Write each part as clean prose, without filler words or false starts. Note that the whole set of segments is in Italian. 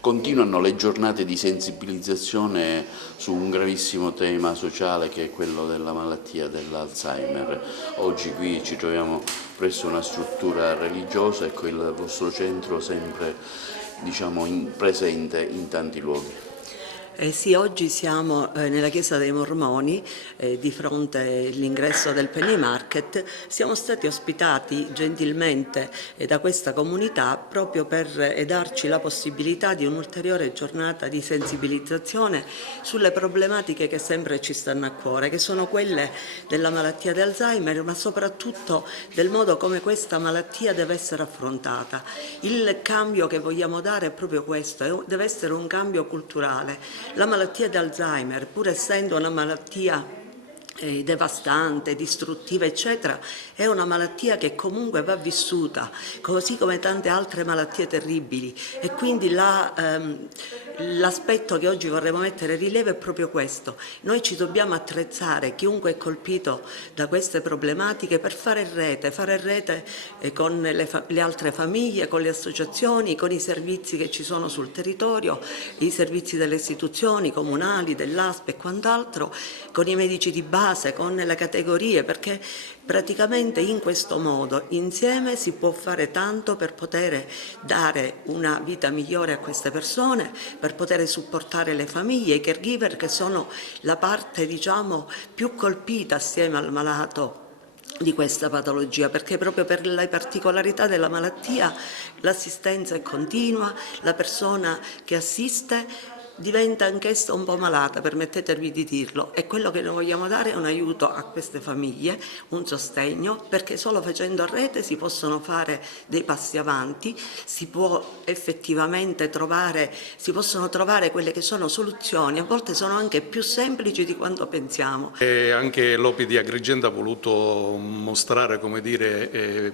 Continuano le giornate di sensibilizzazione su un gravissimo tema sociale che è quello della malattia dell'Alzheimer. Oggi qui ci troviamo presso una struttura religiosa e con il vostro centro sempre presente in tanti luoghi. Sì, oggi siamo nella chiesa dei Mormoni, di fronte all'ingresso del Penny Market. Siamo stati ospitati gentilmente da questa comunità proprio per darci la possibilità di un'ulteriore giornata di sensibilizzazione sulle problematiche che sempre ci stanno a cuore, che sono quelle della malattia di Alzheimer, ma soprattutto del modo come questa malattia deve essere affrontata. Il cambio che vogliamo dare è proprio questo, deve essere un cambio culturale. La malattia di Alzheimer, pur essendo una malattia devastante, distruttiva, eccetera, è una malattia che comunque va vissuta, così come tante altre malattie terribili, e quindi l'aspetto che oggi vorremmo mettere in rilievo è proprio questo. Noi ci dobbiamo attrezzare, chiunque è colpito da queste problematiche, per fare rete con le altre famiglie, con le associazioni, con i servizi che ci sono sul territorio, i servizi delle istituzioni comunali, dell'ASP e quant'altro, con i medici di base, con le categorie, perché praticamente in questo modo insieme si può fare tanto per poter dare una vita migliore a queste persone, per poter supportare le famiglie, i caregiver, che sono la parte più colpita assieme al malato di questa patologia, perché proprio per le particolarità della malattia l'assistenza è continua, la persona che assiste diventa anch'essa un po' malata, permettetevi di dirlo, e quello che noi vogliamo dare è un aiuto a queste famiglie, un sostegno, perché solo facendo rete si possono fare dei passi avanti, si può effettivamente si possono trovare quelle che sono soluzioni, a volte sono anche più semplici di quanto pensiamo. E anche l'OPI di Agrigento ha voluto mostrare,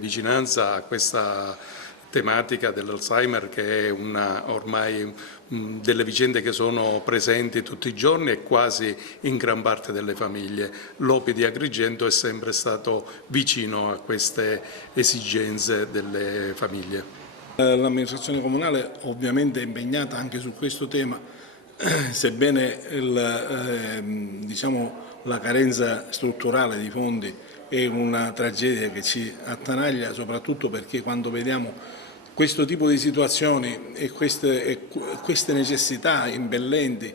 vicinanza a questa tematica dell'Alzheimer, che è ormai delle vicende che sono presenti tutti i giorni e quasi in gran parte delle famiglie. L'OPI di Agrigento è sempre stato vicino a queste esigenze delle famiglie. L'amministrazione comunale ovviamente è impegnata anche su questo tema, sebbene la carenza strutturale di fondi è una tragedia che ci attanaglia, soprattutto perché quando vediamo questo tipo di situazioni e queste necessità impellenti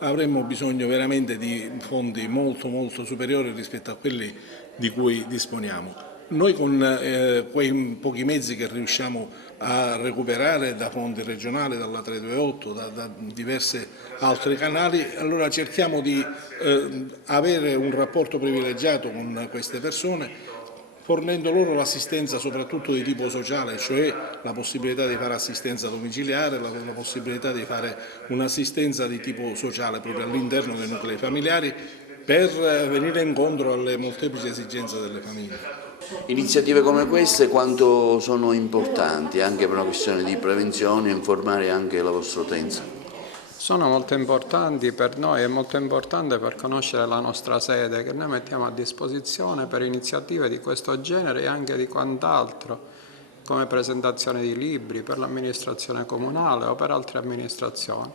avremmo bisogno veramente di fondi molto superiori rispetto a quelli di cui disponiamo. Noi con quei pochi mezzi che riusciamo a recuperare da fondi regionali, dalla 328, da diversi altri canali, allora cerchiamo di avere un rapporto privilegiato con queste persone, fornendo loro l'assistenza soprattutto di tipo sociale, cioè la possibilità di fare assistenza domiciliare, la possibilità di fare un'assistenza di tipo sociale proprio all'interno dei nuclei familiari, per venire incontro alle molteplici esigenze delle famiglie. Iniziative come queste quanto sono importanti anche per una questione di prevenzione e informare anche la vostra utenza? Sono molto importanti per noi, è molto importante per conoscere la nostra sede che noi mettiamo a disposizione per iniziative di questo genere e anche di quant'altro, come presentazione di libri per l'amministrazione comunale o per altre amministrazioni.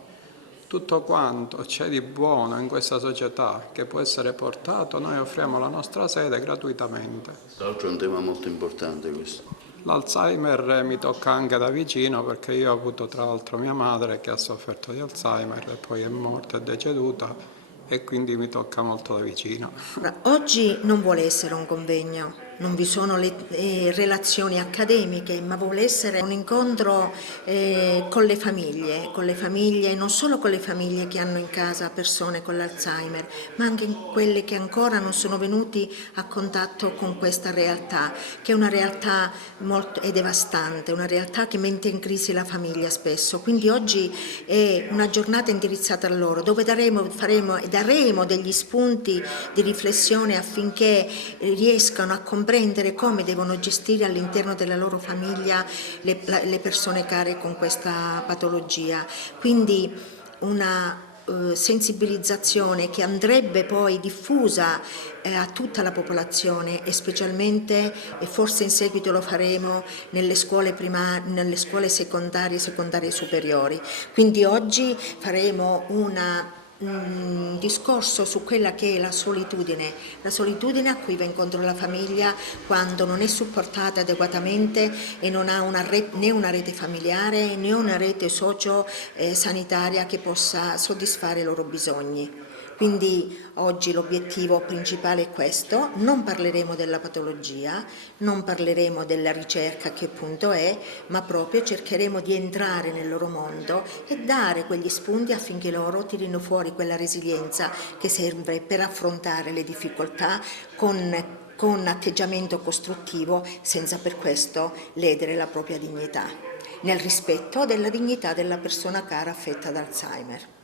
Tutto quanto c'è di buono in questa società che può essere portato, noi offriamo la nostra sede gratuitamente. Tra l'altro è un tema molto importante questo. L'Alzheimer mi tocca anche da vicino, perché io ho avuto tra l'altro mia madre che ha sofferto di Alzheimer e poi è morta e deceduta, e quindi mi tocca molto da vicino. Oggi non vuole essere un convegno, non vi sono le relazioni accademiche, ma vuole essere un incontro con le famiglie, non solo con le famiglie che hanno in casa persone con l'Alzheimer, ma anche quelle che ancora non sono venuti a contatto con questa realtà, che è una realtà è devastante, una realtà che mette in crisi la famiglia spesso. Quindi oggi è una giornata indirizzata a loro, dove daremo degli spunti di riflessione affinché riescano a comprendere come devono gestire all'interno della loro famiglia le persone care con questa patologia. Quindi una sensibilizzazione che andrebbe poi diffusa a tutta la popolazione e specialmente, e forse in seguito lo faremo, nelle scuole secondarie e secondarie superiori. Quindi oggi faremo un discorso su quella che è la solitudine a cui va incontro la famiglia quando non è supportata adeguatamente e non ha né una rete familiare né una rete socio-sanitaria che possa soddisfare i loro bisogni. Quindi oggi l'obiettivo principale è questo, non parleremo della patologia, non parleremo della ricerca che appunto è, ma proprio cercheremo di entrare nel loro mondo e dare quegli spunti affinché loro tirino fuori quella resilienza che serve per affrontare le difficoltà con atteggiamento costruttivo senza per questo ledere la propria dignità, nel rispetto della dignità della persona cara affetta da Alzheimer.